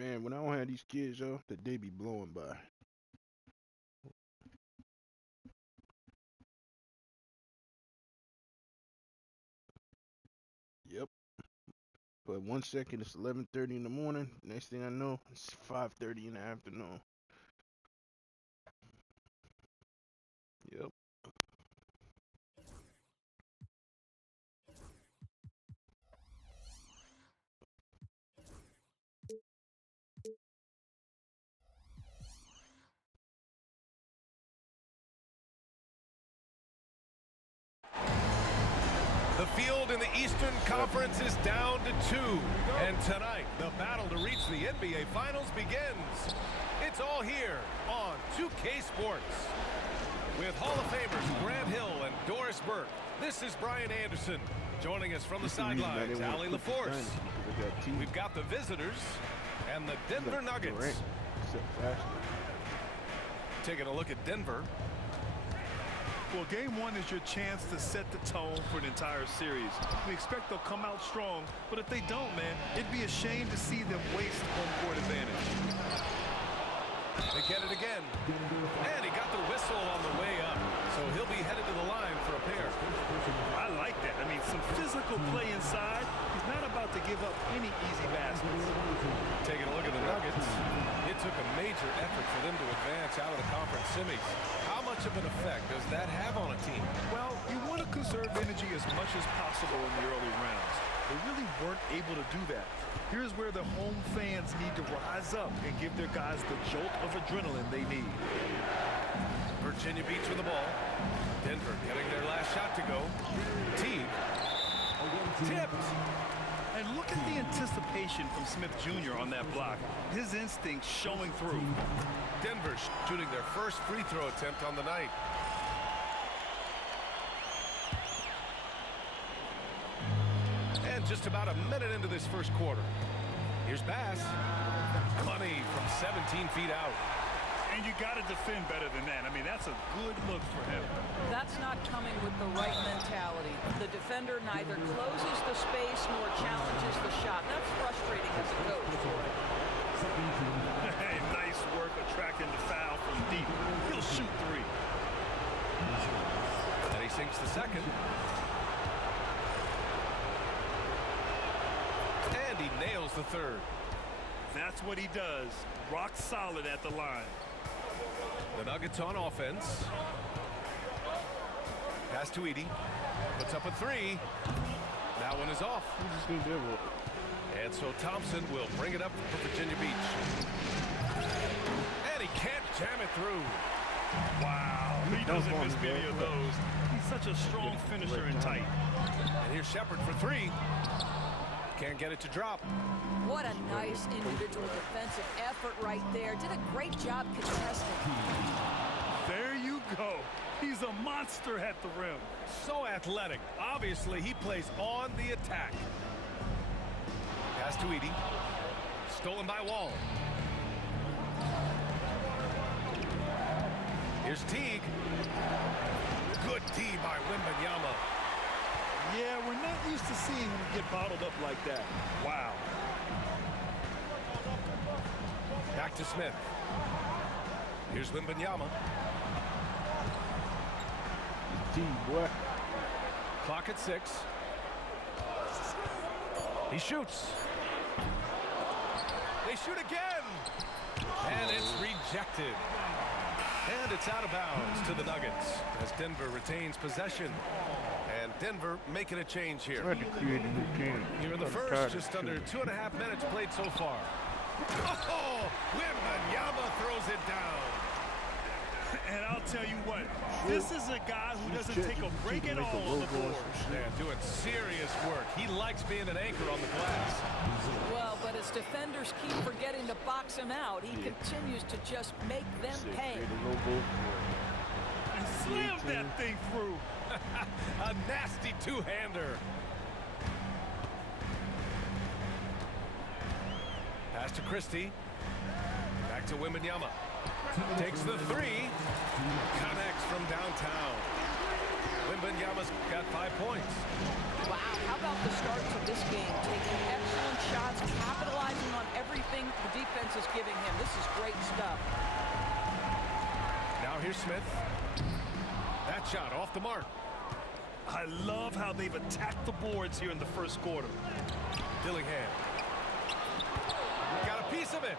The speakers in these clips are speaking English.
Man, when I don't have these kids, yo, the day be blowing by. Yep. But 1 second it's 11:30 in the morning. Next thing I know, it's 5:30 in the afternoon. Yep. The field in the Eastern Conference is down to 2. And tonight, the battle to reach the NBA Finals begins. It's all here on 2K Sports. With Hall of Famers Grant Hill and Doris Burke, this is Brian Anderson. Joining us from the sidelines, Allie LaForce. We've got the visitors and the Denver Nuggets. Taking a look at Denver. Well, game one is your chance to set the tone for an entire series. We expect they'll come out strong, but if they don't, man, it'd be a shame to see them waste home court advantage. They get it again. And he got the whistle on the way up, so he'll be headed to the line for a pair. I like that. I mean, some physical play inside. He's not about to give up any easy baskets. Taking a look at the Nuggets, it took a major effort for them to advance out of the conference semis. How much of an effect does that have on a team? Well, you want to conserve energy as much as possible in the early rounds. They really weren't able to do that. Here's where the home fans need to rise up and give their guys the jolt of adrenaline they need. Virginia Beach with the ball. Denver getting their last shot to go. Teague. Tipped. And look at the anticipation from Smith Jr. on that block. His instincts showing through. Denver shooting their first free throw attempt on the night. And just about a minute into this first quarter. Here's Bass. Money from 17 feet out. And you got to defend better than that. I mean, that's a good look for him. That's not coming with the right mentality. The defender neither closes the space nor challenges the shot. That's frustrating as a coach. Hey, nice work attracting the foul from deep. He'll shoot three. And he sinks the second. And he nails the third. That's what he does. Rock solid at the line. The Nuggets on offense. Pass to Edey. Puts up a three. That one is off. And so Thompson will bring it up for Virginia Beach. And he can't jam it through. Wow, he doesn't miss many of those. He's such a strong finisher and tight. And here's Shepard for three. Can't get it to drop. What a nice individual defensive effort right there. Did a great job contesting. There you go. He's a monster at the rim. So athletic. Obviously, he plays on the attack. Pass to Edey. Stolen by Wall. Here's Teague. Good D by Wembanyama. Yeah, we're not used to seeing him get bottled up like that. Wow. Back to Smith. Here's Wembanyama. Boy. Clock at 6. He shoots. They shoot again. And it's rejected. And it's out of bounds to the Nuggets as Denver retains possession. And Denver making a change here. Here in the first, just under 2.5 minutes played so far. Oh, Wembanyama throws it down. And I'll tell you what, this is a guy who doesn't take a break at all on the board. Man, doing serious work. He likes being an anchor on the glass. Well, but as defenders keep forgetting to box him out, he continues to just make them pay. And slammed that thing through. A nasty two-hander. Pass to Christie. Back to Wembanyama. Takes the three. Connects from downtown. Wembanyama's got 5 points. Wow, how about the start to this game? Taking excellent shots, capitalizing on every everything the defense is giving him. This is great stuff. Now here's Smith. That shot off the mark. I love how they've attacked the boards here in the first quarter. Dillingham. Got a piece of it.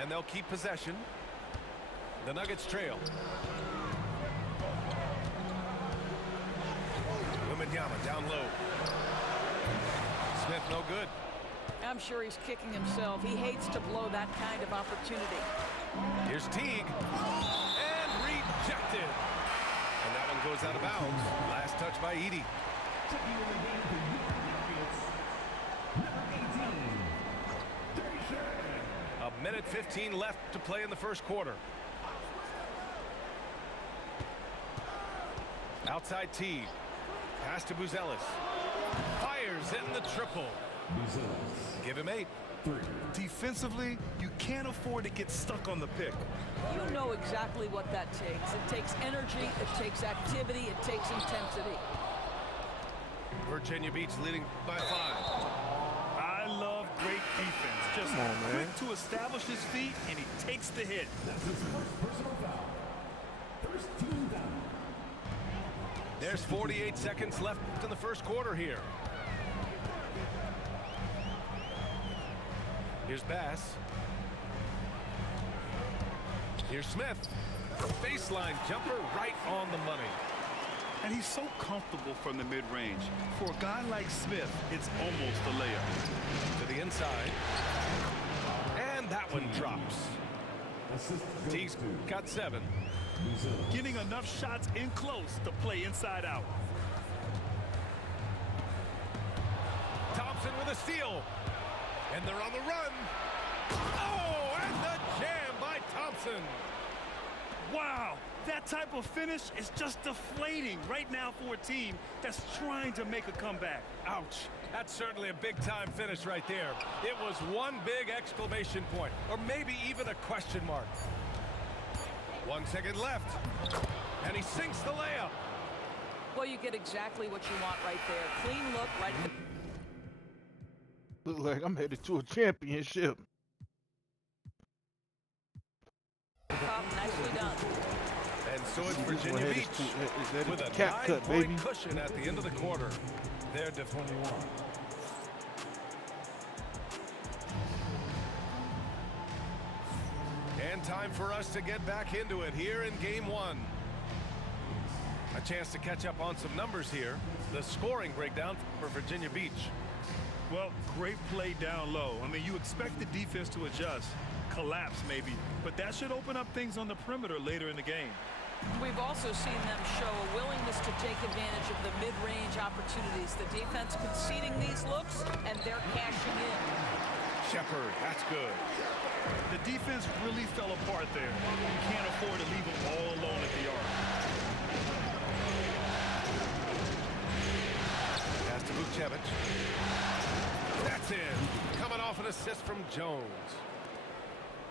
And they'll keep possession. The Nuggets trail. Wembanyama down low. Smith no good. I'm sure he's kicking himself. He hates to blow that kind of opportunity. Here's Teague. And rejected. And that one goes out of bounds. Last touch by Edey. A minute 15 left to play in the first quarter. Outside Teague. Pass to Buzelis. Fires in the triple. Give him 8. Defensively, you can't afford to get stuck on the pick. You know exactly what that takes. It takes energy, it takes activity, it takes intensity. Virginia Beach leading by 5. I love great defense. Just quick to establish his feet, and he takes the hit. There's 48 seconds left in the first quarter here. Here's Bass. Here's Smith. Baseline jumper right on the money. And he's so comfortable from the mid-range. For a guy like Smith, it's almost a layup. To the inside. And that one drops. Teague's got 7. Getting enough shots in close to play inside out. Thompson with a steal. And they're on the run. Oh, and the jam by Thompson. Wow, that type of finish is just deflating right now for a team that's trying to make a comeback. Ouch. That's certainly a big-time finish right there. It was one big exclamation point, or maybe even a question mark. 1 second left, and he sinks the layup. Well, you get exactly what you want right there. Clean look right at the... Look like I'm headed to a championship. top. Nicely done. And so it's Virginia Beach with a cap cut, baby. cushion at the end of the quarter. They're defending 21. And time for us to get back into it here in game 1. A chance to catch up on some numbers here. The scoring breakdown for Virginia Beach. Well, great play down low. I mean, you expect the defense to adjust, collapse maybe, but that should open up things on the perimeter later in the game. We've also seen them show a willingness to take advantage of the mid-range opportunities. The defense conceding these looks, and they're cashing in. Shepard, that's good. The defense really fell apart there. You can't afford to leave them all alone at the arc. Pass to Vukcevic. That's in. Coming off an assist from Jones.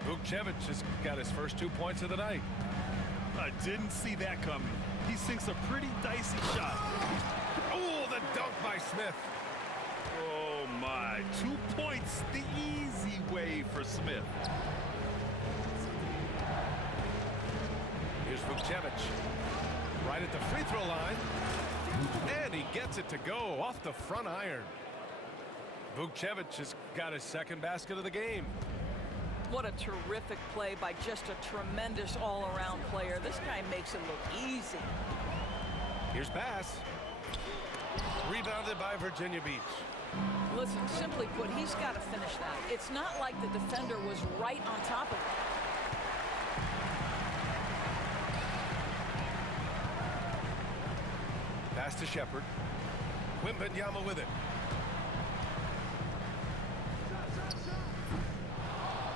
Vukcevic has got his first 2 points of the night. I didn't see that coming. He sinks a pretty dicey shot. Oh, the dunk by Smith. Oh, my. 2 points the easy way for Smith. Here's Vukcevic. Right at the free throw line. And he gets it to go off the front iron. Vukcevic has got his second basket of the game. What a terrific play by just a tremendous all-around player. This guy makes it look easy. Here's Bass. Rebounded by Virginia Beach. Listen, simply put, he's got to finish that. It's not like the defender was right on top of him. Pass to Shepard. Wembanyama with it.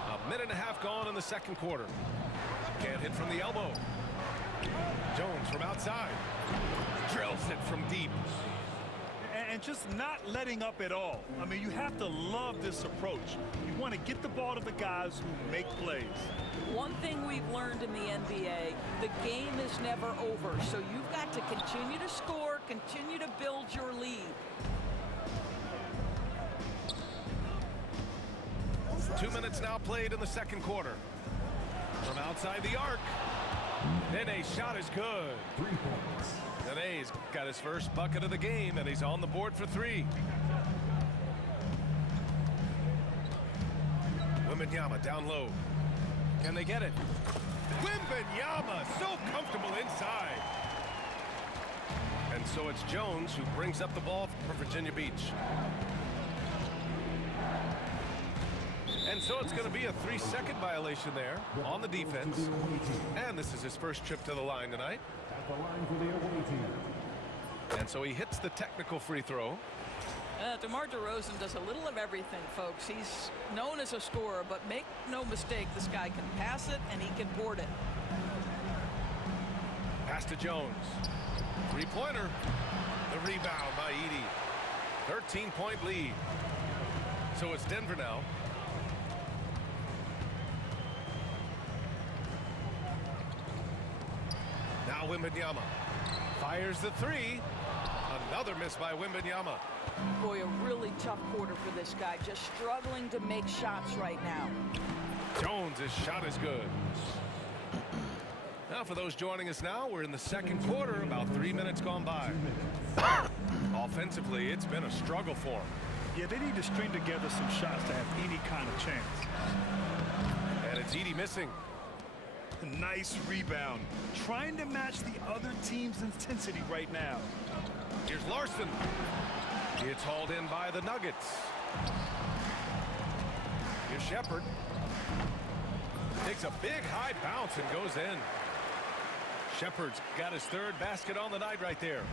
A minute and a half gone in the second quarter. Can't hit from the elbow. Jones from outside. Drills it from deep. And just not letting up at all. I mean, you have to love this approach. You want to get the ball to the guys who make plays. One thing we've learned in the NBA, the game is never over. So you've got to continue to score, continue to build your lead. 2 minutes now played in the second quarter. From outside the arc. Nene's shot is good. 3 points. Nene's got his first bucket of the game, and he's on the board for 3. Wembanyama down low. Can they get it? Wembanyama so comfortable inside. And so it's Jones who brings up the ball for Virginia Beach. And so it's going to be a 3-second violation there on the defense. And this is his first trip to the line tonight. At the line for the away team. And so he hits the technical free throw. DeMar DeRozan does a little of everything, folks. He's known as a scorer, but make no mistake, this guy can pass it and he can board it. Pass to Jones. Three-pointer. The rebound by Edey. 13-point lead. So it's Denver now. Now Wembanyama fires the 3. Another miss by Wembanyama. Boy, a really tough quarter for this guy. Just struggling to make shots right now. Jones' shot is good. Now for those joining us now, we're in the second quarter, about 3 minutes gone by. Offensively, it's been a struggle for him. Yeah, they need to string together some shots to have any kind of chance. And it's Edey missing. Nice rebound. Trying to match the other team's intensity right now. Here's Larson. It's hauled in by the Nuggets. Here's Shepherd. Takes a big high bounce and goes in. Shepherd's got his 3rd basket on the night right there.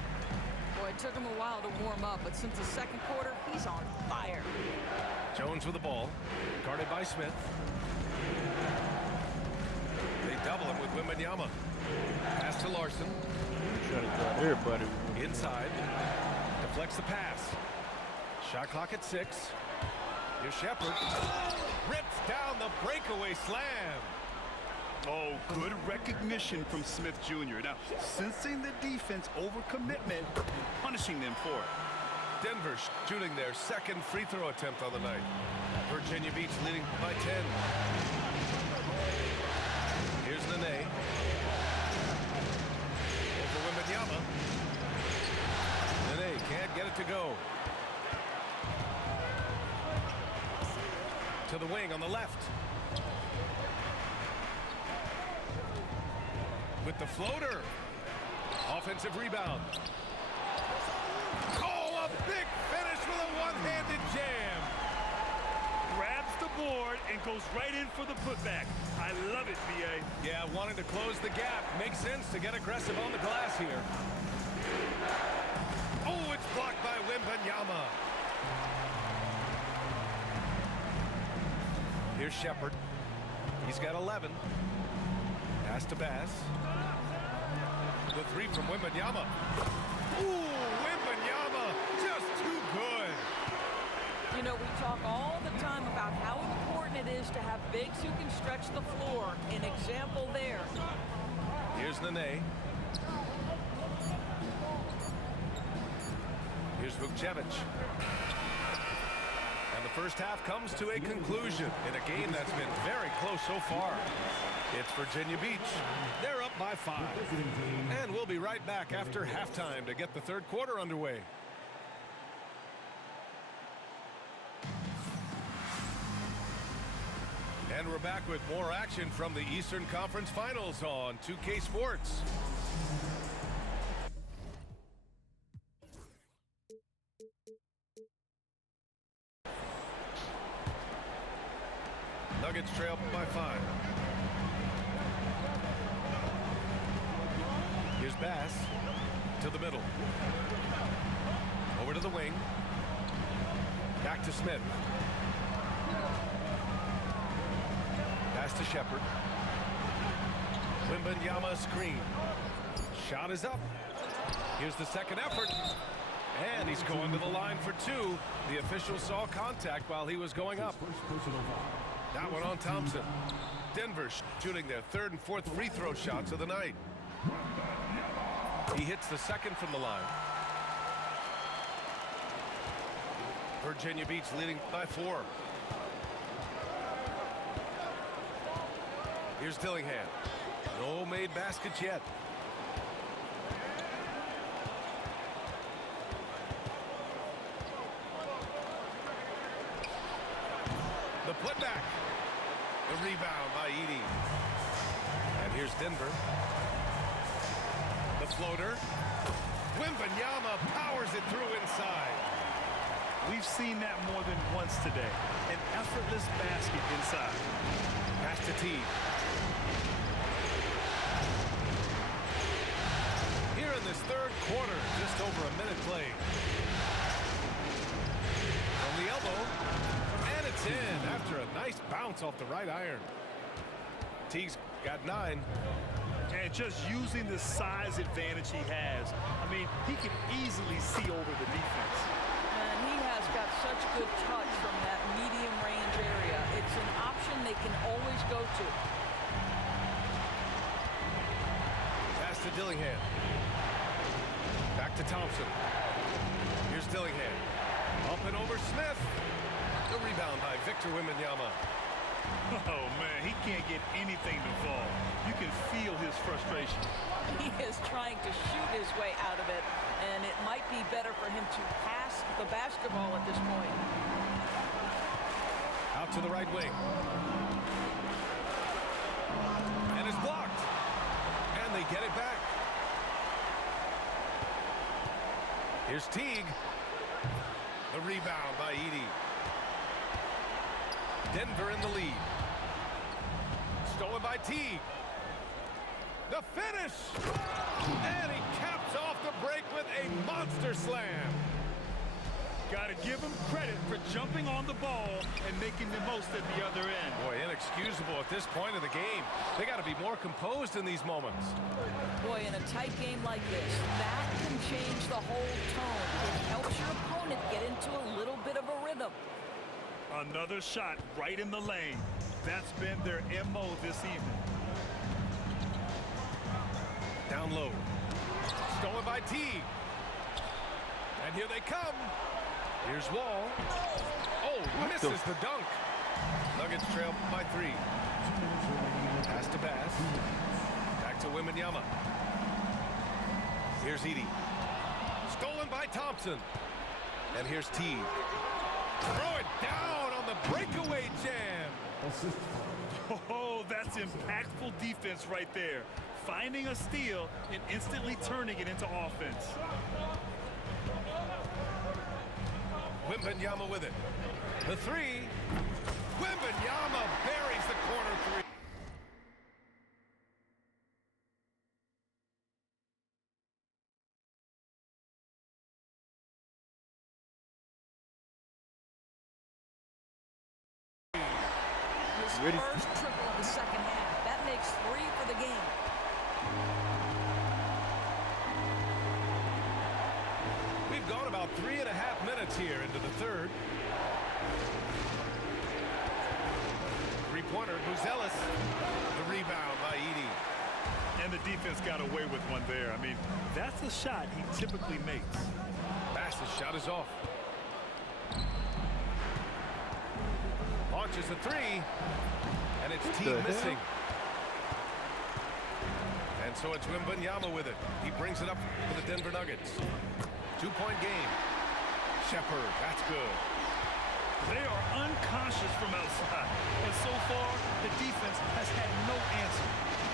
Boy, it took him a while to warm up, but since the second quarter, he's on fire. Jones with the ball, guarded by Smith. They double him with Wembanyama. Pass to Larson. Trying to guard everybody. Inside. Deflects the pass. Shot clock at 6. Here's Shepherd. Rips down the breakaway slam. Oh, good recognition from Smith Jr. Now, sensing the defense overcommitment, punishing them for it. Denver shooting their 2nd free throw attempt on the night. Virginia Beach leading by 10. Here's Nene. Over Wembanyama. Nene can't get it to go. To the wing on the left. With the floater. Offensive rebound. Oh, a big finish with a one-handed jam. Grabs the board and goes right in for the putback. I love it, B.A. Yeah, wanting to close the gap. Makes sense to get aggressive on the glass here. Oh, it's blocked by Wembanyama. Here's Shepherd. He's got 11. Pass to Bass. The 3 from Wembanyama. Ooh, Wembanyama, just too good. You know, we talk all the time about how important it is to have bigs who can stretch the floor. An example there. Here's Nene. Here's Vukcevic. And the first half comes to a conclusion in a game that's been very close so far. It's Virginia Beach. They're up by 5. And we'll be right back after halftime to get the third quarter underway. And we're back with more action from the Eastern Conference Finals on 2K Sports. Nuggets trail by 5. Here's Bass to the middle. Over to the wing. Back to Smith. Pass to Shepherd. Wembanyama screen. Shot is up. Here's the second effort. And he's going to the line for 2. The official saw contact while he was going up. That one on Thompson. Denver shooting their 3rd and 4th free throw shots of the night. He hits the second from the line. Virginia Beach leading by 4. Here's Dillingham. No made baskets yet. The putback. The rebound by Edey. And here's Denver. The floater. Wembanyama powers it through inside. We've seen that more than once today. An effortless basket inside. Pass to Teague. Here in this third quarter, just over a minute played. From the elbow. And it's in after a nice bounce off the right iron. Teague's got 9. And just using the size advantage he has. I mean, he can easily see over the defense. And he has got such good touch from that medium range area. It's an option they can always go to. Pass to Dillingham. Back to Thompson. Here's Dillingham. Up and over Smith. The rebound by Victor Wembanyama. Oh, man, he can't get anything to fall. You can feel his frustration. He is trying to shoot his way out of it, and it might be better for him to pass the basketball at this point. Out to the right wing. And it's blocked. And they get it back. Here's Teague. The rebound by Edey. Denver in the lead. Stolen by Teague. The finish! And he caps off the break with a monster slam. Got to give him credit for jumping on the ball and making the most at the other end. Boy, inexcusable at this point of the game. They got to be more composed in these moments. Boy, in a tight game like this, that can change the whole tone. It helps your opponent get into a little bit of a rhythm. Another shot right in the lane. That's been their MO this evening. Down low. Stolen by Teague. And here they come. Here's Wall. Oh, misses the dunk. Nuggets trail by 3. Pass to Bass. Back to Wembanyama. Here's Edey. Stolen by Thompson. And here's Teague. Throw it down on the breakaway jam. Oh, that's impactful defense right there. Finding a steal and instantly turning it into offense. Wembanyama with it. The 3. Wembanyama buries the corner 3. His first triple of the second half. That makes 3 for the game. We've gone about 3.5 minutes here into the third. Three-pointer, Buzelis. The rebound by Edey. And the defense got away with one there. I mean, that's a shot he typically makes. Bass's shot is off. Launches a 3. And it's Teague missing. And so it's Wembanyama with it. He brings it up for the Denver Nuggets. 2-point game. Shepherd, that's good. They are unconscious from outside. And so far, the defense has had no answer.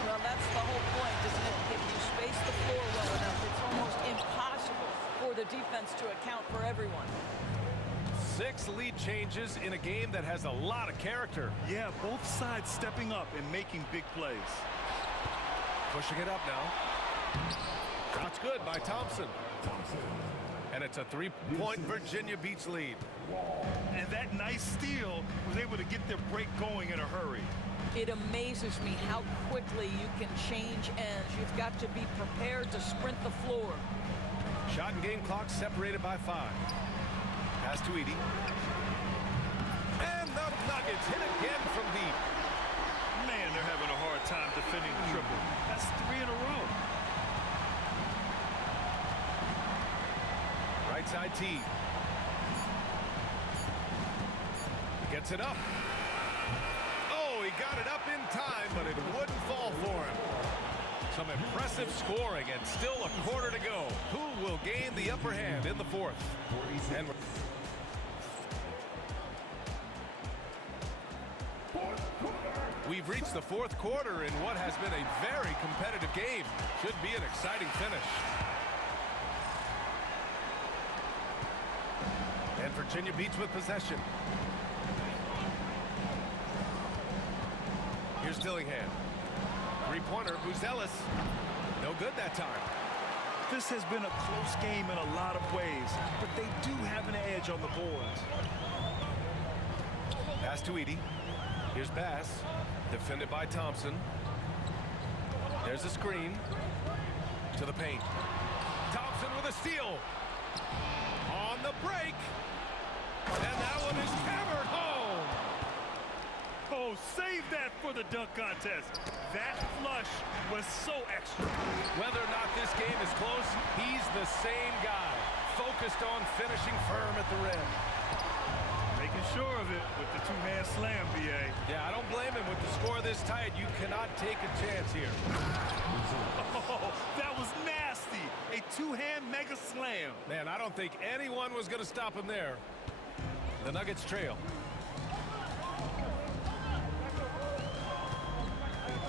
Well, that's the whole point, isn't it? If you space the floor well enough, it's almost impossible for the defense to account for everyone. 6 lead changes in a game that has a lot of character. Yeah, both sides stepping up and making big plays. Pushing it up now. Shot's good by Thompson. And it's a 3-point Virginia Beach lead. And that nice steal was able to get their break going in a hurry. It amazes me how quickly you can change ends. You've got to be prepared to sprint the floor. Shot and game clock separated by 5. Pass to Edey. And the Nuggets hit again from deep. Man, they're having a hard time defending the triple. That's 3 in a row. Right side Teague. He gets it up. Oh, he got got it up in time, but it wouldn't fall for him. Some impressive scoring and still a quarter to go. Who will gain the upper hand in the fourth? And we've reached the fourth quarter in what has been a very competitive game. Should be an exciting finish. And Virginia Beach with possession. Here's Dillingham. Three-pointer, Buzelis. No good that time. This has been a close game in a lot of ways, but they do have an edge on the boards. Pass to Edey. Here's Bass. Defended by Thompson. There's a screen. To the paint. Thompson with a steal. On the break. And that one is hammered home. Oh, save that for the dunk contest. That flush was so extra. Whether or not this game is close, he's the same guy. Focused on finishing firm at the rim. Making sure of it with the two-hand slam, B.A. Yeah, I don't blame him. With the score this tight, you cannot take a chance here. Oh, that was nasty. A two-hand mega slam. Man, I don't think anyone was going to stop him there. The Nuggets trail.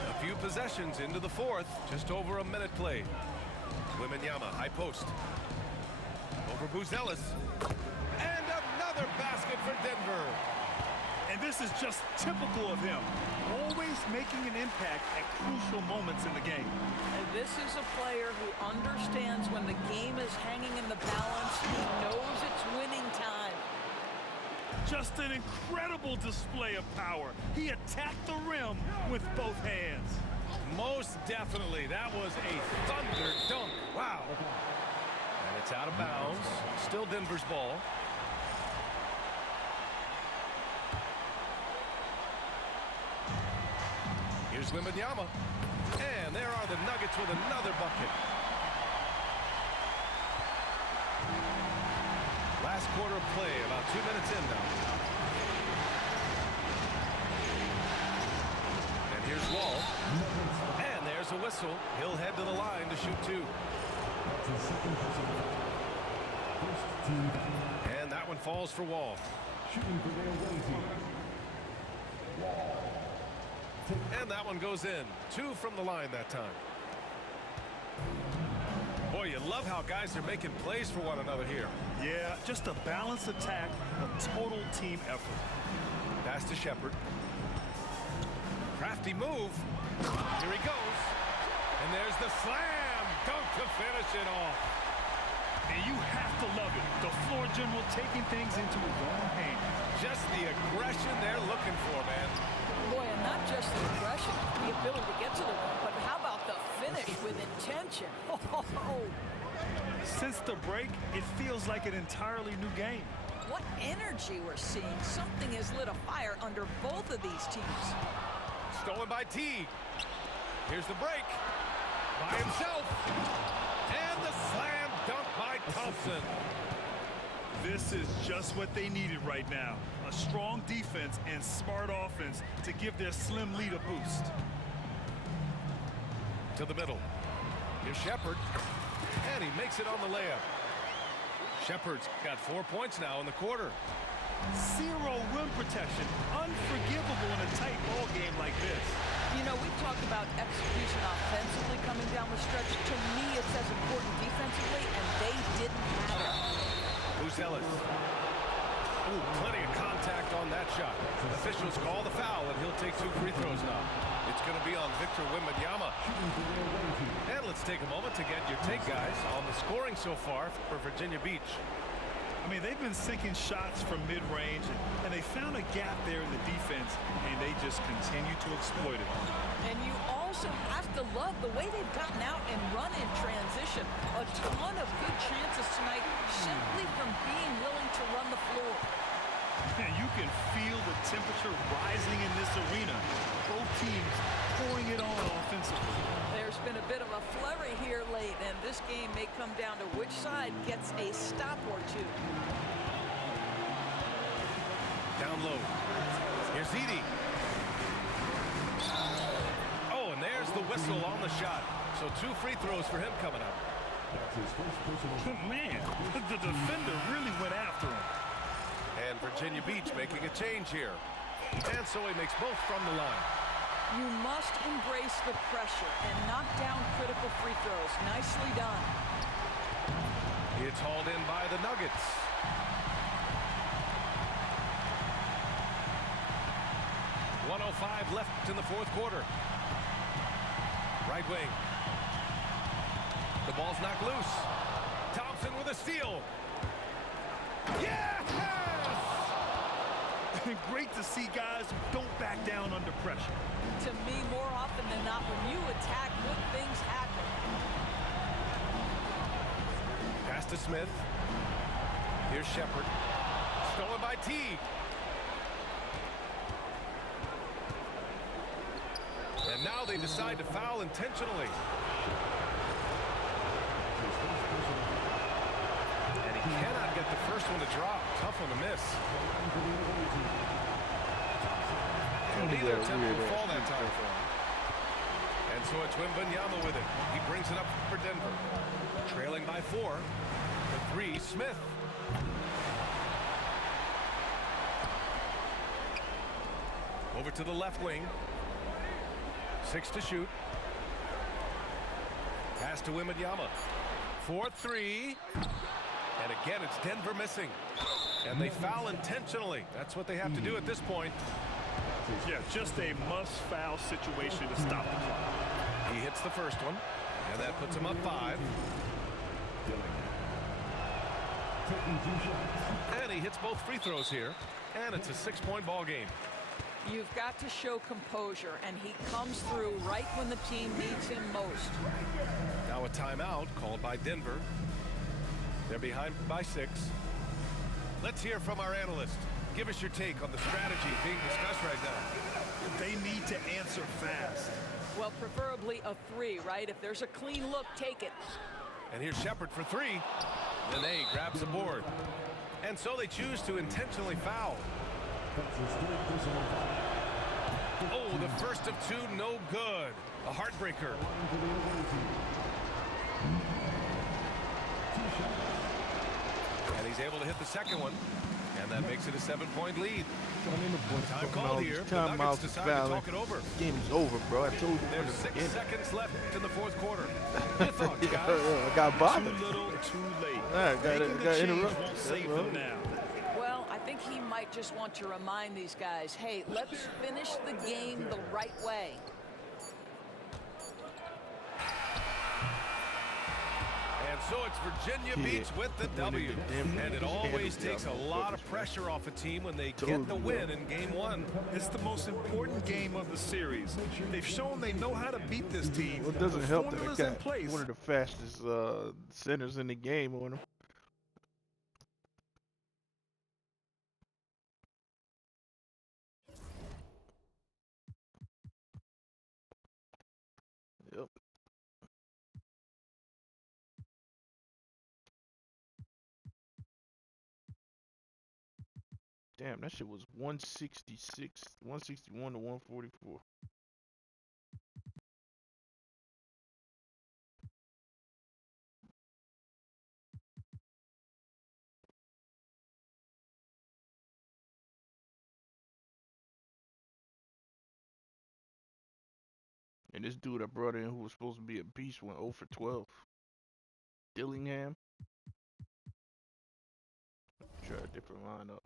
A few possessions into the fourth. Just over a minute played. Wembanyama, high post. Over Buzelis. And another basket for Denver. And this is just typical of him. Always making an impact at crucial moments in the game. And this is a player who understands when the game is hanging in the balance. He knows it's winning time. Just an incredible display of power. He attacked the rim with both hands. Most definitely. That was a thunder dunk. Wow. And it's out of bounds. Still Denver's ball. Here's Wembanyama. And there are the Nuggets with another bucket. Last quarter of play, about 2 minutes in now. And here's Wall. And there's a whistle. He'll head to the line to shoot two. And that one falls for Wall. Shooting for their away team. And that one goes in. Two from the line that time. Boy, you love how guys are making plays for one another here. Yeah, just a balanced attack, a total team effort. Pass to Shepherd. Crafty move. Here he goes. And there's the slam dunk to finish it off. And you have to love it. The floor general taking things into his own hands. Just the aggression they're looking for, man. Boy, and not just the aggression, the ability to get to the rim, but how about the finish with intention? Oh, Since the break, it feels like an entirely new game. what energy we're seeing. Something has lit a fire under both of these teams. Stolen by T. Here's the break. By himself. And the slam dunk by Thompson. This is just what they needed right now. A strong defense and smart offense to give their slim lead a boost. To the middle. Here's Shepherd. And he makes it on the layup. Shepherd's got 4 points now in the quarter. Zero rim protection. Unforgivable in a tight ball game like this. You know, we've talked about execution offensively coming down the stretch. To me, it's as important defensively, and they didn't have it. Buzelis. Ooh, plenty of contact on that shot. Officials call the foul, and he'll take 2 free throws now. It's going to be on Victor Wembanyama. And let's take a moment to get your take, guys, on the scoring so far for Virginia Beach. I mean, they've been sinking shots from mid-range, and they found a gap there in the defense, and they just continue to exploit it. And you also have to love the way they've gotten out and run in transition. A ton of good chances tonight simply from being willing to run the floor. And you can feel the temperature rising in this arena. Both teams pouring it on offensively. There's been a bit of a flurry here late, and this game may come down to which side gets a stop or two. Down low. Here's Edey. whistle on the shot. So 2 free throws for him coming up. That's his first personal. Man, the defender really went after him. And Virginia Beach making a change here. And so he makes both from the line. You must embrace the pressure and knock down critical free throws. Nicely done. It's hauled in by the Nuggets. .105 left in the fourth quarter. Right wing. The ball's knocked loose. Thompson with a steal. Yes! Great to see guys who don't back down under pressure. To me, more often than not, when you attack, good things happen. Pass to Smith. Here's Shepard. Stolen by Teague. And now they decide to foul intentionally. And he cannot get the first one to drop. Tough one to miss. And neither attempt will fall that time for him. And so it's Wembanyama with it. He brings it up for Denver. Trailing by 4. The 3, Smith. Over to the left wing. 6 to shoot. Pass to Wembanyama. 4-3. And again, it's Denver missing. And they foul intentionally. That's what they have to do at this point. Yeah, just a must-foul situation to stop the clock. He hits the first one. And that puts him up 5. Taking 2 shots. And he hits both free throws here. And it's a 6-point ball game. You've got to show composure, and he comes through right when the team needs him most. Now a timeout called by Denver. They're behind by 6. Let's hear from our analyst. Give us your take on the strategy being discussed right now. They need to answer fast. Well, preferably a 3, right? If there's a clean look, take it. And here's Shepard for 3. Nene grabs the board. And so they choose to intentionally foul. That's his third personal foul. Oh, the first of 2, no good. A heartbreaker. Line for the away team. 2 shots. And he's able to hit the second one. And that makes it a 7-point lead. Time Time called here. The Nuggets decide to talk it over. Game is over, bro. I told you. There's 6 seconds left in the fourth quarter. Your thoughts, guys? I got bothered. Too little, too late. I got Making the change interrupted. won't save them now. Well, I think he might just want to remind these guys, hey, let's finish the game the right way. And so it's Virginia Beach with the W. And it always takes a lot of pressure off a team when they get the win in game 1. It's the most important game of the series. They've shown they know how to beat this team. Well, it doesn't The help that I formula's in got place. one of the fastest centers in the game on him. Yep. Damn, that shit was 166, 161 to 144. And this dude I brought in who was supposed to be a beast went 0 for 12. Dillingham. Try a different lineup.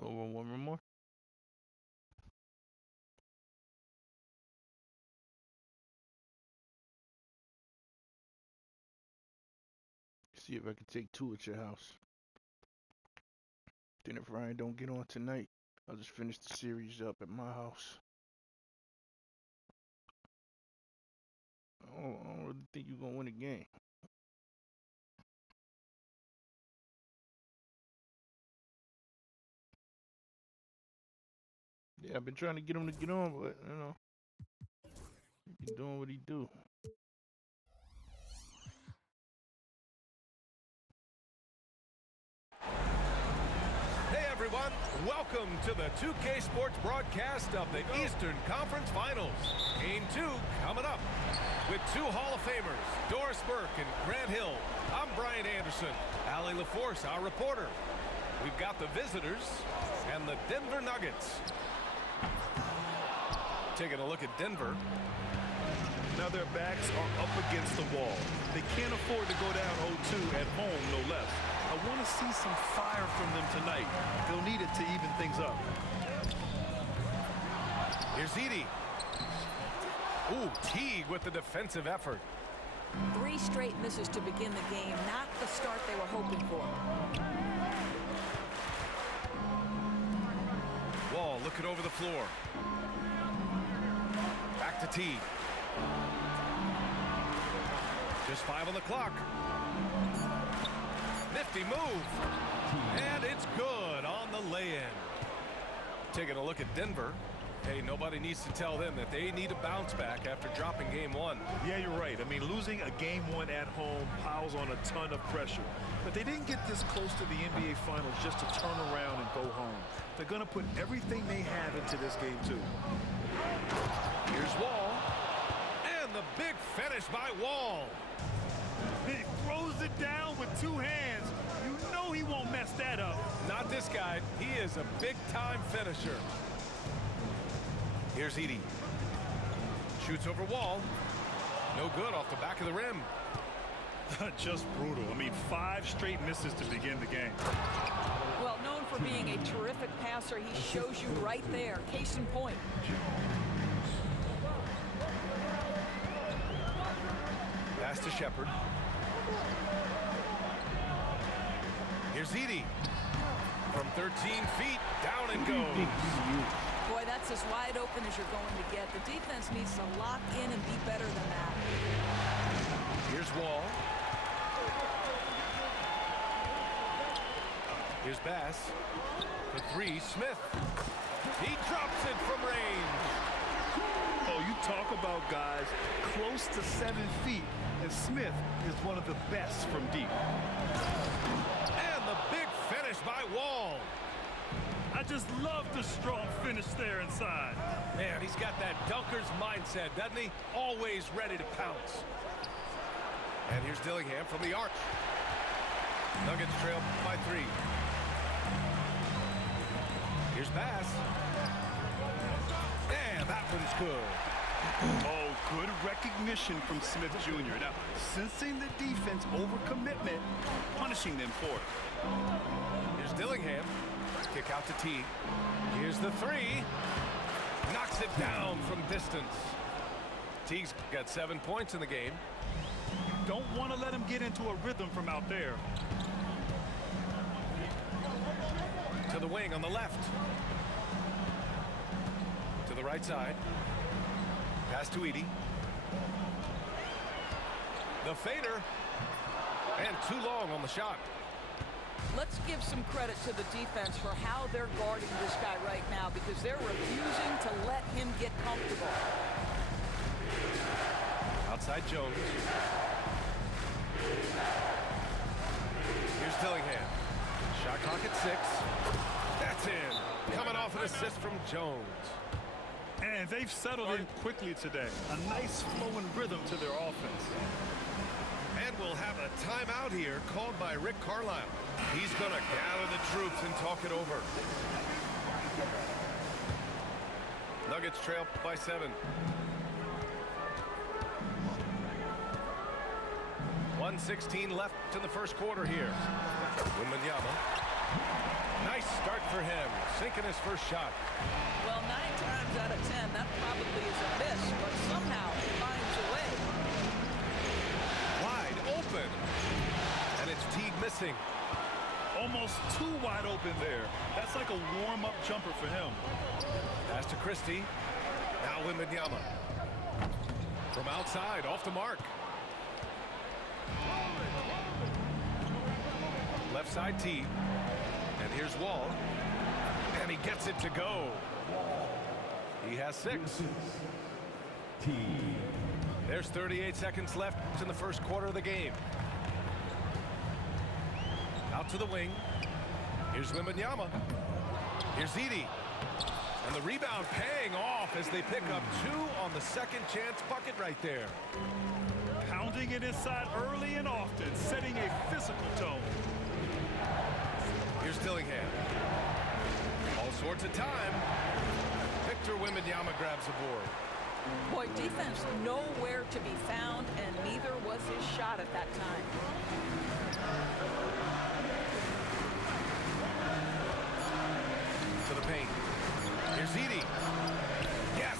One more. See if I can take 2 at your house. Then if Ryan don't get on tonight, I'll just finish the series up at my house. I don't really think you're gonna win a game. Yeah, I've been trying to get him to get on, but you know, he's doing what he do. Hey everyone, welcome to the 2K Sports broadcast of the Eastern Conference Finals. Game 2 coming up. With two Hall of Famers, Doris Burke and Grant Hill, I'm Brian Anderson. Allie LaForce, our reporter. We've got the visitors and the Denver Nuggets. Taking a look at Denver. Now their backs are up against the wall. They can't afford to go down 0-2 at home, no less. I want to see some fire from them tonight. They'll need it to even things up. Here's Edey. Ooh, Teague with the defensive effort. 3 straight misses to begin the game. Not the start they were hoping for. Wall looking over the floor. Back to Teague. Just 5 on the clock. Nifty move. And it's good on the lay-in. Taking a look at Denver. Hey, nobody needs to tell them that they need to bounce back after dropping game 1. Yeah, you're right. I mean, losing a game 1 at home piles on a ton of pressure. But they didn't get this close to the NBA Finals just to turn around and go home. They're going to put everything they have into this game, too. Here's Wall. And the big finish by Wall. He throws it down with 2 hands. You know he won't mess that up. Not this guy. He is a big-time finisher. Here's Edey. Shoots over Wall. No good off the back of the rim. Just brutal. I mean, 5 straight misses to begin the game. Well, known for being a terrific passer, he shows you right there. Case in point. Pass to Shepherd. Here's Edey. From 13 feet, down and goes. Boy, that's as wide open as you're going to get. The defense needs to lock in and be better than that. Here's Wall. Here's Bass. For 3, Smith. He drops it from range. Oh, you talk about guys close to 7 feet, and Smith is one of the best from deep. And the big finish by Wall. I just love the strong finish there inside. Man, he's got that dunker's mindset, doesn't he? Always ready to pounce. And here's Dillingham from the arc. Nuggets trail by 3. Here's Bass. And that one's good. Oh, good recognition from Smith Jr. Now, sensing the defense overcommitment, punishing them for it. Here's Dillingham. Kick out to Teague. Here's the 3. Knocks it down from distance. Teague's got 7 points in the game. Don't want to let him get into a rhythm from out there. To the wing on the left. To the right side. Pass to Edey. The fader. And too long on the shot. Let's give some credit to the defense for how they're guarding this guy right now, because they're refusing to let him get comfortable. Outside Jones. Here's Dillingham. Shot clock at 6. That's in. Coming off an assist from Jones. And they've settled in quickly today. A nice flowing rhythm to their offense. And we'll have a timeout here called by Rick Carlisle. He's going to gather the troops and talk it over. Nuggets trail by 7. 1:16 left in the first quarter here. Wembanyama. Nice start for him, sinking his first shot. Well, 9 times out of 10, that probably is a miss, but somehow he finds a way. Wide open. And it's Teague missing. Almost too wide open there. That's like a warm-up jumper for him. Pass to Christie. Now Wembanyama. From outside, off the mark. Left side tee. And here's Wall. And he gets it to go. He has 6. There's 38 seconds left in the first quarter of the game. Out to the wing. Here's Wembanyama. Here's Edey. And the rebound paying off as they pick up 2 on the second chance bucket right there. Pounding it inside early and often, setting a physical tone. Here's Dillingham. All sorts of time. Victor Wembanyama grabs the board. Boy, defense nowhere to be found, and neither was his shot at that time. To the paint. Here's Edey. Yes!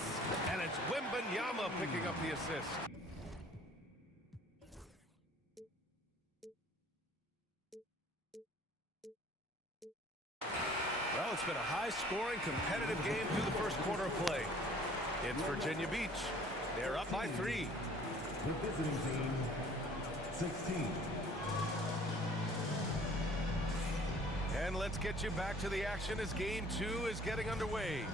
And it's Wembanyama picking up the assist. Well, it's been a high-scoring, competitive game through the first quarter of play. It's Virginia Beach. They're up by 3. The visiting team, 16. And let's get you back to the action as game 2 is getting underway.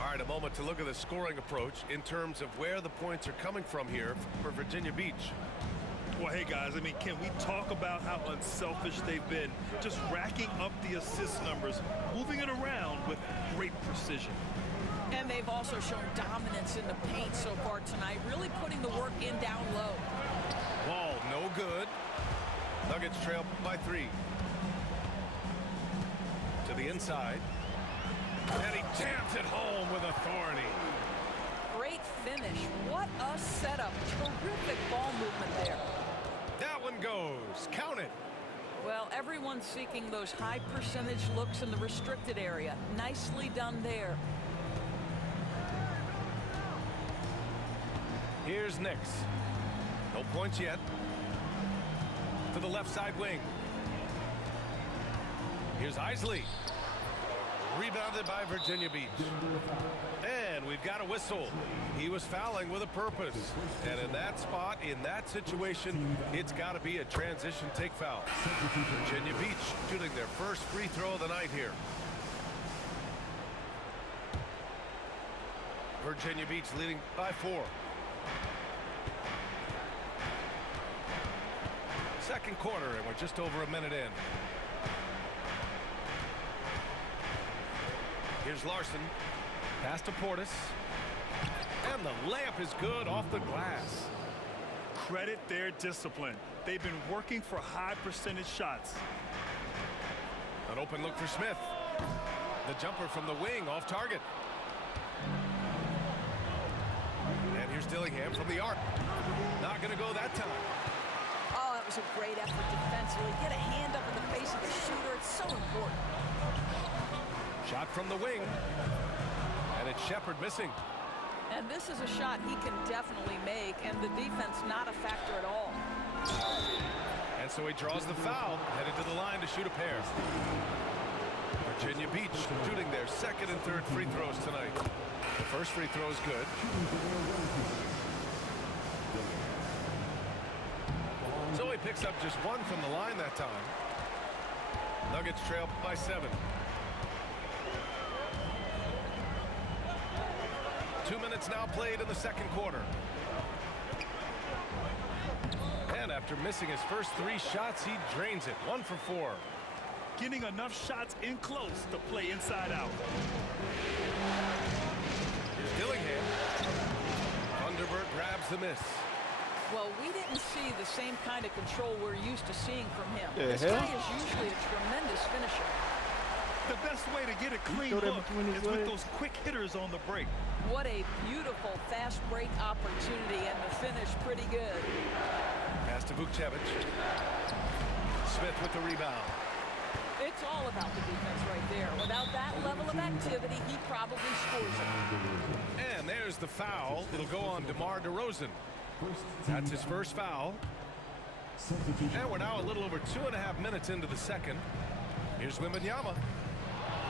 All right, a moment to look at the scoring approach in terms of where the points are coming from here for Virginia Beach. Well, hey, guys, I mean, can we talk about how unselfish they've been? Just racking up the assist numbers, moving it around with great precision. And they've also shown dominance in the paint so far tonight, really putting the work in down low. Ball no good. Nuggets trail by 3. To the inside. And he jams it home with authority. Great finish. What a setup. Terrific ball movement there. That one goes. Count it. Well, everyone's seeking those high percentage looks in the restricted area. Nicely done there. Here's Nix. No points yet. To the left side wing. Here's Isley. Rebounded by Virginia Beach. And we've got a whistle. He was fouling with a purpose. And in that spot, in that situation, it's got to be a transition take foul. Virginia Beach shooting their first free throw of the night here. Virginia Beach leading by 4. Second quarter, and we're just over a minute in. Here's Larson. Pass to Portis. And the layup is good off the glass. Credit their discipline. They've been working for high percentage shots. An open look for Smith. The jumper from the wing off target. And here's Dillingham from the arc. Not going to go that time. Oh, that was a great effort defensively. Get a hand up in the face of the shooter. It's so important. Shot from the wing. And it's Shepherd missing. And this is a shot he can definitely make, and the defense not a factor at all. And so he draws the foul, headed to the line to shoot a pair. Virginia Beach shooting their second and third free throws tonight. The first free throw is good. So he picks up just 1 from the line that time. Nuggets trail by 7. 2 minutes now played in the second quarter. And after missing his first 3 shots, he drains it. 1 for 4. Getting enough shots in close to play inside out. Here's Dillingham. Thunderbird grabs the miss. Well, we didn't see the same kind of control we're used to seeing from him. The This hell? guy is usually a tremendous finisher. The best way to get a clean throw that look between his is with legs. those quick hitters on the break. What a beautiful fast break opportunity, and the finish pretty good. Pass to Vukcevic. Smith with the rebound. It's all about the defense right there. Without that level of activity, he probably scores it. And there's the foul. It'll go on DeMar DeRozan. That's his first foul. Substitution. And we're now a little over 2.5 minutes into the second. Here's Wembanyama.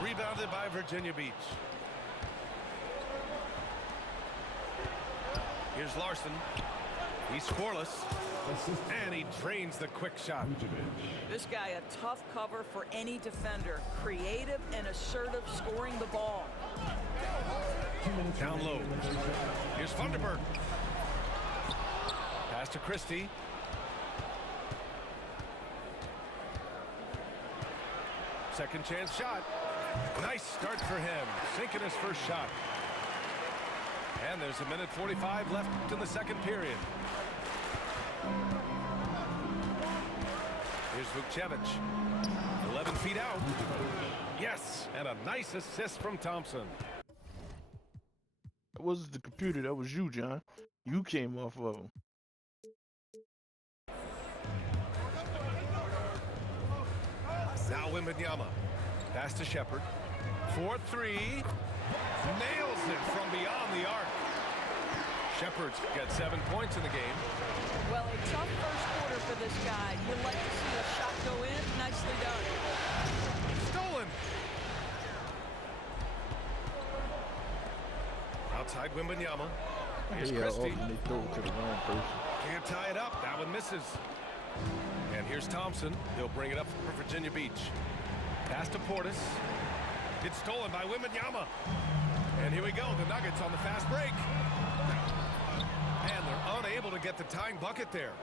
Rebounded by Virginia Beach. Here's Larson. He's scoreless. And he drains the quick shot. This guy a tough cover for any defender. Creative and assertive scoring the ball. Down low. Here's Vanderberg. Pass to Christie. Second chance shot. Nice start for him. Sinking his first shot. And there's 1:45 left in the second period. Here's Vukcevic. 11 feet out. Yes, and a nice assist from Thompson. That wasn't the computer. That was you, John. You came off of him. Now Wembanyama. Pass to Shepherd. 4-3. Nails it from beyond the arc. Shepherd's got 7 points in the game. Well, a tough first quarter for this guy. You'd like to see a shot go in. Nicely done. Stolen. Outside Wembanyama. Here's Hey, Christie. often they throw it to the wrong person. Can't tie it up. That one misses. And here's Thompson. He'll bring it up for Virginia Beach. Pass to Portis. It's stolen by Wembanyama. And here we go. The Nuggets on the fast break. And they're unable to get the tying bucket there.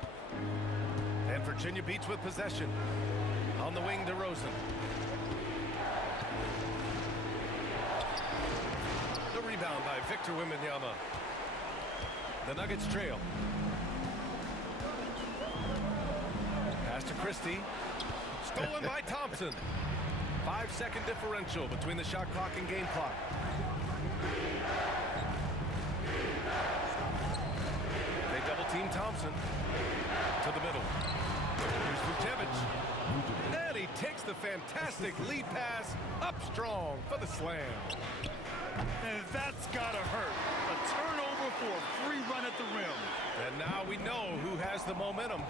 And Virginia Beach with possession. On the wing to Rosen. The rebound by Victor Wembanyama. The Nuggets trail. Pass to Christie. Stolen by Thompson. 5-second differential between the shot clock and game clock. They double team Thompson. To the middle. Here's Vukcevic. And he takes the fantastic lead pass up strong for the slam. And that's gotta hurt. A turnover for a free run at the rim. And now we know who has the momentum.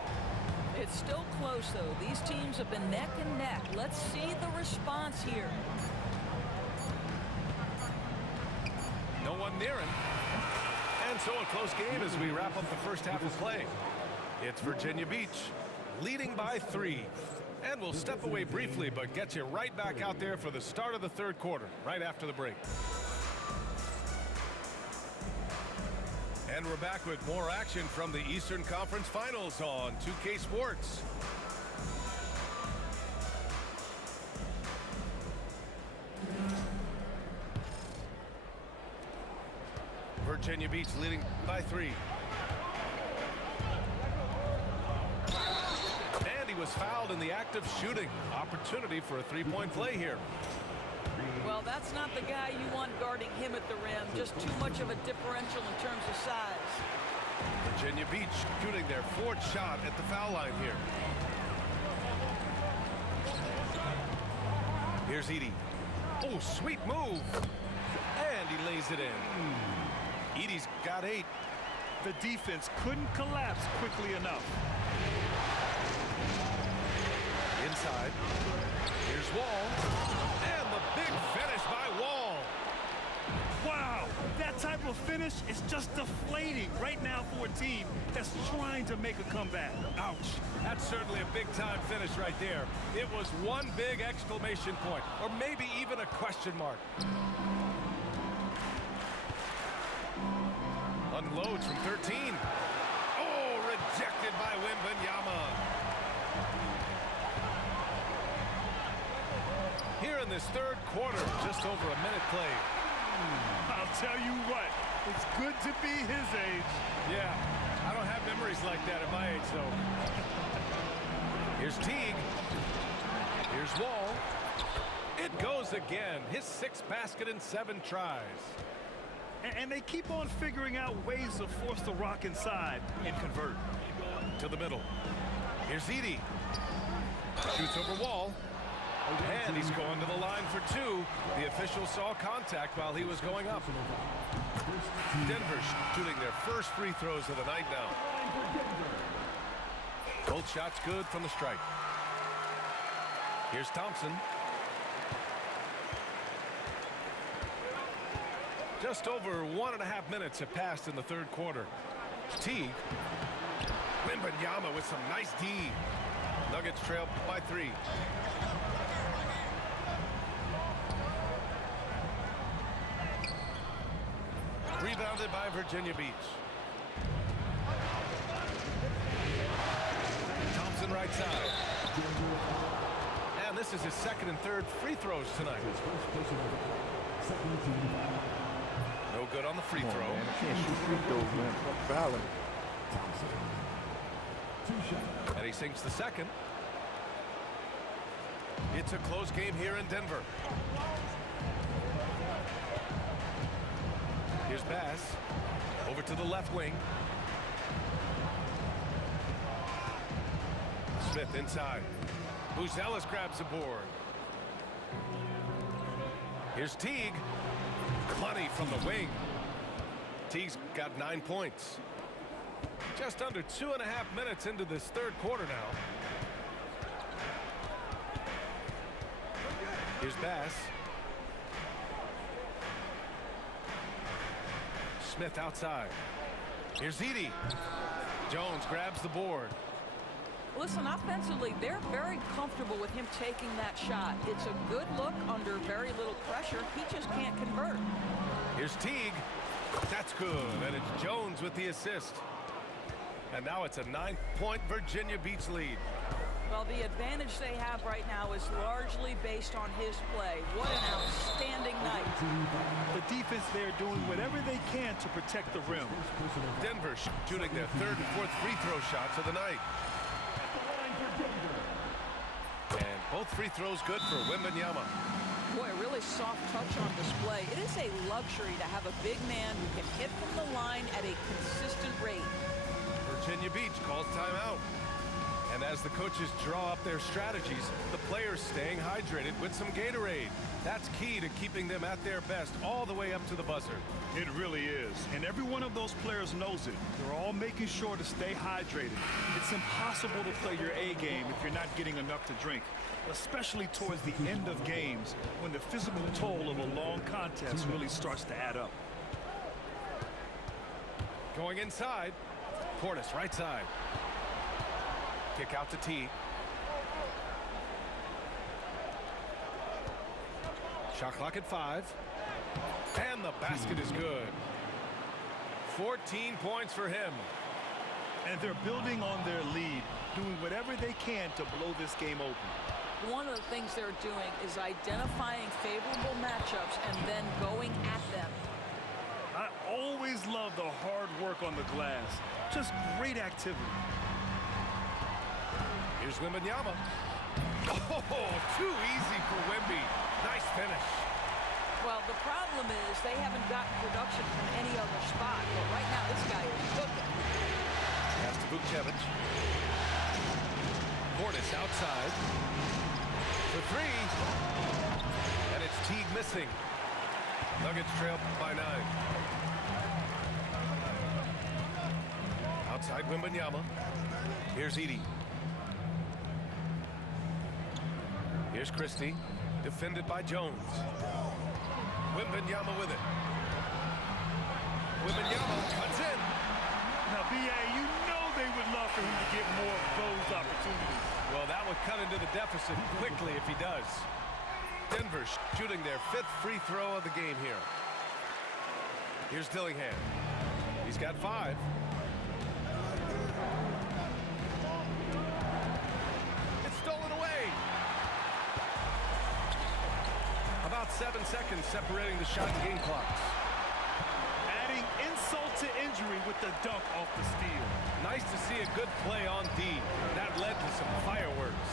It's still close, though. These teams have been neck and neck. Let's see the response here. No one near him. And so a close game as we wrap up the first half of play. It's Virginia Beach leading by 3. And we'll step away briefly, but get you right back out there for the start of the third quarter, right after the break. And we're back with more action from the Eastern Conference Finals on 2K Sports. Virginia Beach leading by 3. And he was fouled in the act of shooting. Opportunity for a three-point play here. Well, that's not the guy you want guarding him at the rim. Just too much of a differential in terms of size. Virginia Beach shooting their 4th shot at the foul line here. Here's Edey. Oh, sweet move. And he lays it in. Edey's got 8. The defense couldn't collapse quickly enough. Inside. Here's Wall. And the big finish by Wall. Wow, that type of finish is just deflating right now for a team that's trying to make a comeback. Ouch. That's certainly a big-time finish right there. It was one big exclamation point, or maybe even a question mark. Unloads from 13. Oh, rejected by Wembanyama. Here in this third quarter, just over a minute played. I'll tell you what, it's good to be his age. Yeah, I don't have memories like that at my age, though. Here's Teague. Here's Wall. It goes again. His 6th basket in 7 tries. And they keep on figuring out ways to force the rock inside and convert. To the middle. Here's Edey. Shoots over Wall. And he's going to the line for 2. The official saw contact while he was going up. Denver shooting their first free throws of the night now. Both shots good from the strike. Here's Thompson. Just over 1.5 minutes have passed in the third quarter. Teague. Wembanyama with some nice D. Nuggets trail by 3. Rebounded by Virginia Beach. Thompson right side. And this is his second and third free throws tonight. No good on the free throw. Man, I can't shoot free throws, man. I'm fouling. And he sinks the second. It's a close game here in Denver. Here's Bass. Over to the left wing. Smith inside. Buzelis grabs the board. Here's Teague. Money from the wing. Teague's got 9 points. Just under 2.5 minutes into this third quarter now. Here's Bass. Smith outside. Here's Edey. Jones grabs the board. Listen, offensively, they're very comfortable with him taking that shot. It's a good look under very little pressure. He just can't convert. Here's Teague. That's good. And it's Jones with the assist. And now it's a 9-point Virginia Beach lead. Well, the advantage they have right now is largely based on his play. What an outstanding night. The defense there doing whatever they can to protect the rim. Denver shooting their third and fourth free throw shots of the night. And both free throws good for Wembanyama. Boy, a really soft touch on display. It is a luxury to have a big man who can hit from the line at a consistent rate. Virginia Beach calls timeout. And as the coaches draw up their strategies, the players staying hydrated with some Gatorade. That's key to keeping them at their best all the way up to the buzzer. It really is. And every one of those players knows it. They're all making sure to stay hydrated. It's impossible to play your A game if you're not getting enough to drink, especially towards the end of games when the physical toll of a long contest really starts to add up. Going inside, Portis right side. Kick out to T. Shot clock at 5. And the basket is good. 14 points for him. And they're building on their lead, doing whatever they can to blow this game open. One of the things they're doing is identifying favorable matchups and then going at them. I always love the hard work on the glass. Just great activity. Here's Wembanyama. Oh, too easy for Wemby. Nice finish. Well, the problem is they haven't gotten production from any other spot. But right now, this guy is cooking. Pass to Vukcevic. Portis outside. For 3. And it's Teague missing. Nuggets trail by 9. Outside Wembanyama. Here's Edey. Here's Christie, defended by Jones. Wembanyama with it. Wembanyama cuts in. Now, B.A., you know they would love for him to get more of those opportunities. Well, that would cut into the deficit quickly if he does. Denver shooting their 5th free throw of the game here. Here's Dillingham. He's got 5. It's stolen away. About 7 seconds separating the shot and game clocks. Adding insult to injury with the dunk off the steal. Nice to see a good play on D. That led to some fireworks.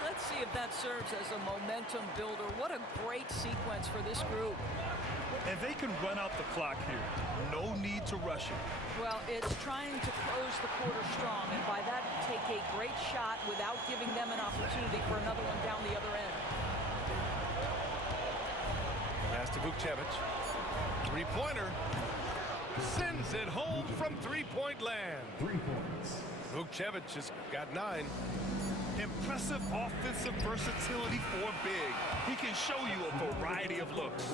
Let's see if that serves as a momentum builder. What a great sequence for this group. And they can run out the clock here. No need to rush it. Well, it's trying to close the quarter strong, and by that, take a great shot without giving them an opportunity for another one down the other end. Pass to Vukcevic. 3-pointer. Sends it home from 3-point land. 3 points. Vukcevic has got 9. Impressive offensive versatility for big. He can show you a variety of looks.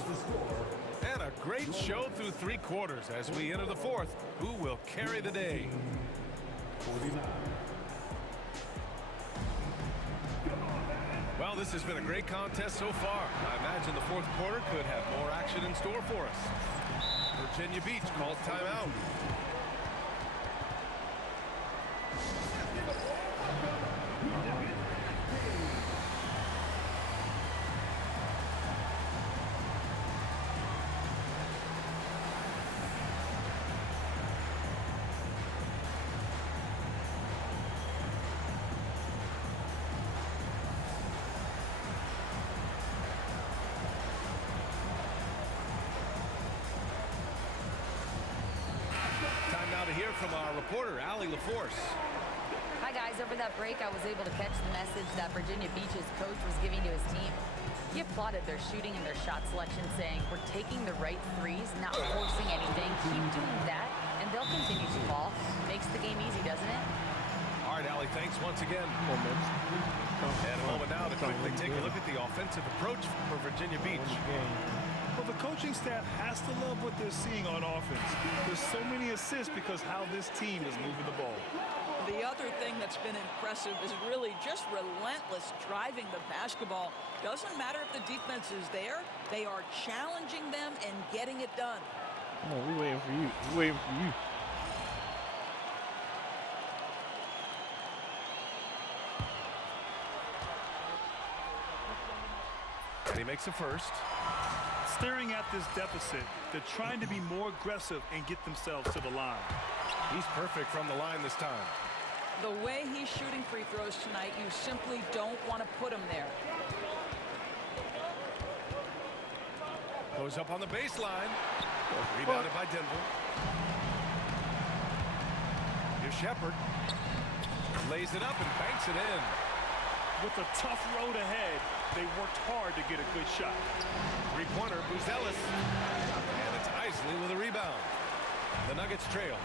And a great show through 3 quarters as we enter the 4th. Who will carry the day? 49. Well, this has been a great contest so far. I imagine the 4th quarter could have more action in store for us. Virginia Beach calls timeout. To hear from our reporter, Allie LaForce. Hi, guys. Over that break, I was able to catch the message that Virginia Beach's coach was giving to his team. He applauded their shooting and their shot selection, saying, "We're taking the right threes, not forcing anything. Keep doing that, and they'll continue to fall." Makes the game easy, doesn't it? All right, Allie, thanks once again. And a moment now to quickly take a look at the offensive approach for Virginia Beach. Well, the coaching staff has to love what they're seeing on offense. There's so many assists because how this team is moving the ball. The other thing that's been impressive is really just relentless driving the basketball. Doesn't matter if the defense is there, they are challenging them and getting it done. Come on, we waiting for you. We waiting for you. And he makes a first. Staring at this deficit, they're trying to be more aggressive and get themselves to the line. He's perfect from the line this time. The way he's shooting free throws tonight, you simply don't want to put him there. Goes up on the baseline. Rebounded by Denver. Here's Shepherd. Lays it up and banks it in. With a tough road ahead, they worked hard to get a good shot. Three-pointer, Buzelis. And it's Isley with a rebound. The Nuggets trail.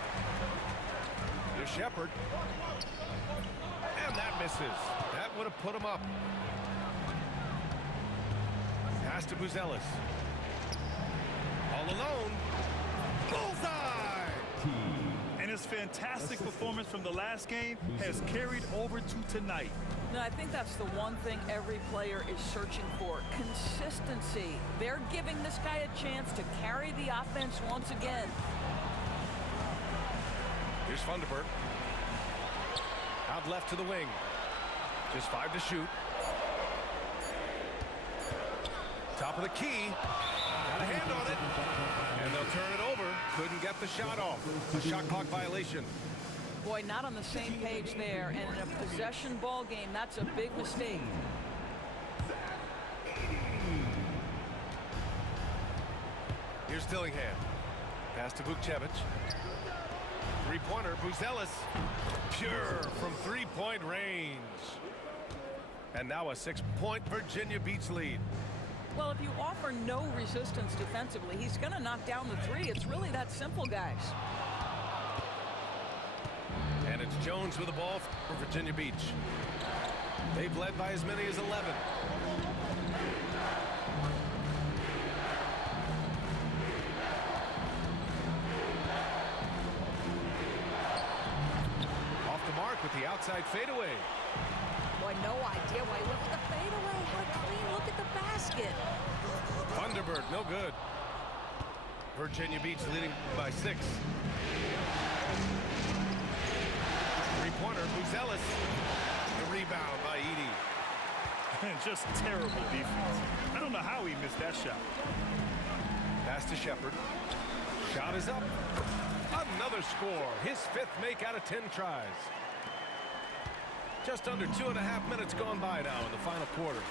Here's Shepherd. And that misses. That would have put him up. Pass to Buzelis. All alone. Bullseye! And his fantastic performance from the last game has carried over to tonight. No, I think that's the one thing every player is searching for. Consistency. They're giving this guy a chance to carry the offense once again. Here's Funderburk. Out left to the wing. Just 5 to shoot. Top of the key. Got a hand on it. And they'll turn it over. Couldn't get the shot off. A shot clock violation. Boy, not on the same page there. And in a possession ball game, that's a big mistake. Here's Dillingham. Pass to Vukcevic. Three-pointer, Buzelis. Pure from three-point range. And now a 6-point Virginia Beach lead. Well, if you offer no resistance defensively, he's going to knock down the three. It's really that simple, guys. And it's Jones with the ball for Virginia Beach. They've led by as many as 11. Off the mark with the outside fadeaway. Boy, no idea why. Look at the fadeaway. How clean. Look at the basket. Thunderbird, no good. Virginia Beach leading by 6. Three-pointer, Buzelis. The rebound by Edey. Just terrible defense. I don't know how he missed that shot. Pass to Shepherd. Shot is up. Another score. His 5th make out of 10 tries. Just under 2.5 minutes gone by now in the final quarter.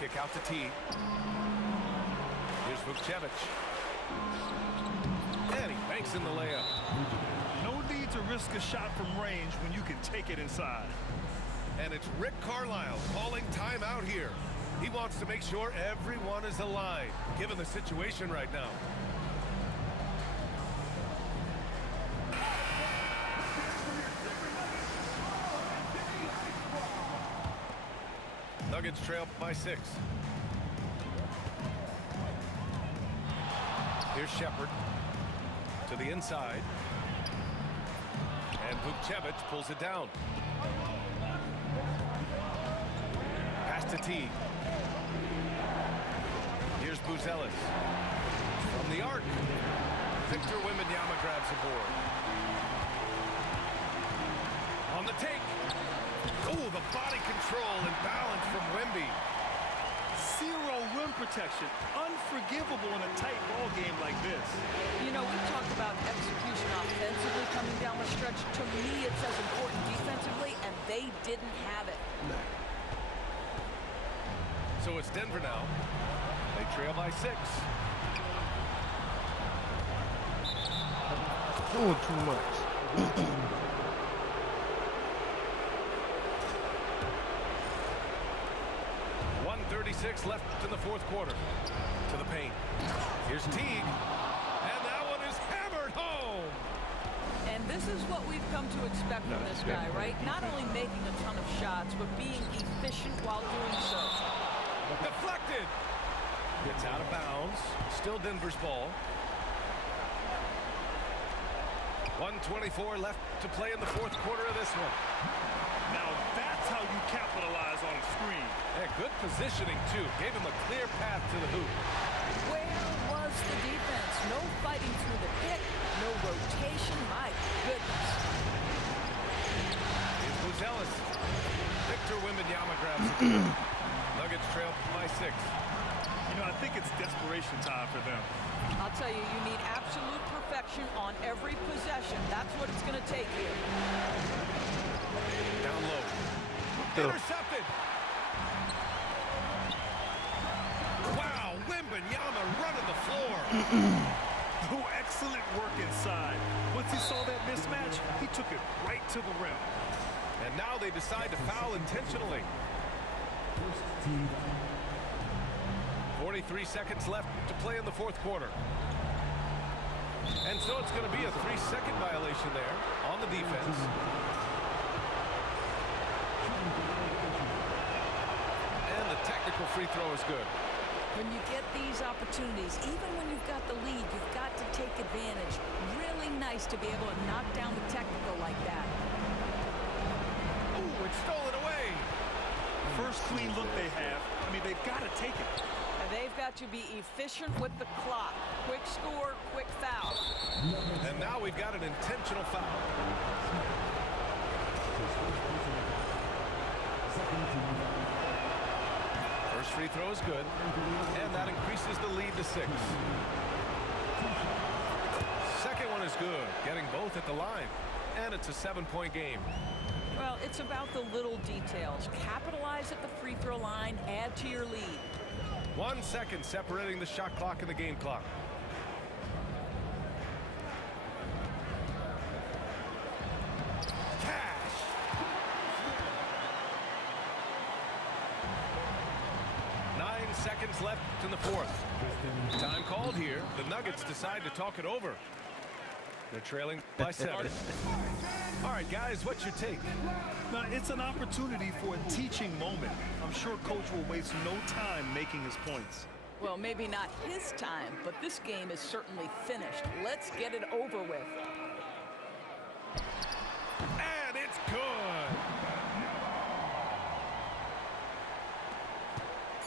Kick out to T. Here's Vukcevic. And he banks in the layup. No need to risk a shot from range when you can take it inside. And it's Rick Carlisle calling timeout here. He wants to make sure everyone is aligned, given the situation right now. Nuggets trail by 6. Here's Shepherd to the inside. And Vukcevic pulls it down. Pass to Teague. Here's Buzelis. From the arc. Victor Wembanyama grabs the board. On the take. Oh, the body control and balance from Wemby. Zero rim protection. Unforgivable in a tight ball game like this. You know, we talked about execution offensively coming down the stretch. To me, it's as important defensively, and they didn't have it. So it's Denver now. They trail by 6. Doing too much. 1:36 left in the fourth quarter. To the paint. Here's Teague. And that one is hammered home. And this is what we've come to expect from this guy, right? Not only making a ton of shots, but being efficient while doing so. Deflected. It's out of bounds. Still Denver's ball. 1:24 left to play in the fourth quarter of this one. Now that's how you capitalize on a screen. Yeah, good positioning, too. Gave him a clear path to the hoop. Where was the defense? No fighting through the pick, no rotation. My goodness. Here's Buzelis. Victor Wembanyama grabs it. Nuggets trail by 6. You know, I think it's desperation time for them. I'll tell you, you need absolute perfection on every possession. That's what it's going to take here. Down low. Intercepted. Wow, Wembanyama running the floor. Oh, excellent work inside. Once he saw that mismatch, he took it right to the rim. And now they decide to foul intentionally. 43 seconds left to play in the fourth quarter. And so it's going to be a 3-second violation there on the defense. And the technical free throw is good. When you get these opportunities, even when you've got the lead, you've got to take advantage. Really nice to be able to knock down the technical like that. Ooh, it's stolen away. First clean look they have. I mean, they've got to take it. And they've got to be efficient with the clock. Quick score, quick foul. And now we've got an intentional foul. First free throw is good, and that increases the lead to 6. Second one is good, getting both at the line, and it's a 7-point game. Well, it's about the little details. Capitalize at the free throw line, add to your lead. 1 second separating the shot clock and the game clock. Cash. Nine seconds left in the fourth. Time called here. The Nuggets decide to talk it over. They're trailing by 7. All right, guys, what's your take? Now, it's an opportunity for a teaching moment. I'm sure Coach will waste no time making his points. Well, maybe not his time, but this game is certainly finished. Let's get it over with. And it's good.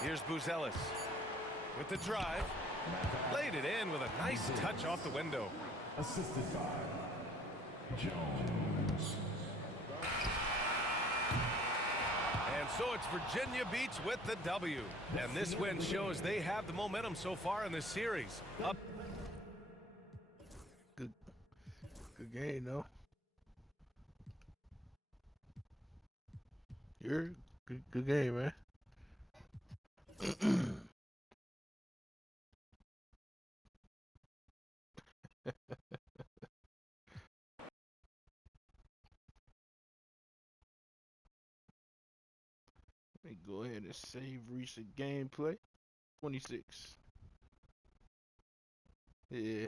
Here's Buzelis with the drive. Laid it in with a nice touch off the window. Assisted by Jones. And so it's Virginia Beach with the W. And this win shows they have the momentum so far in this series. Up. Good game, though. You're good game, man. Let me go ahead and save recent gameplay. 26. Yeah.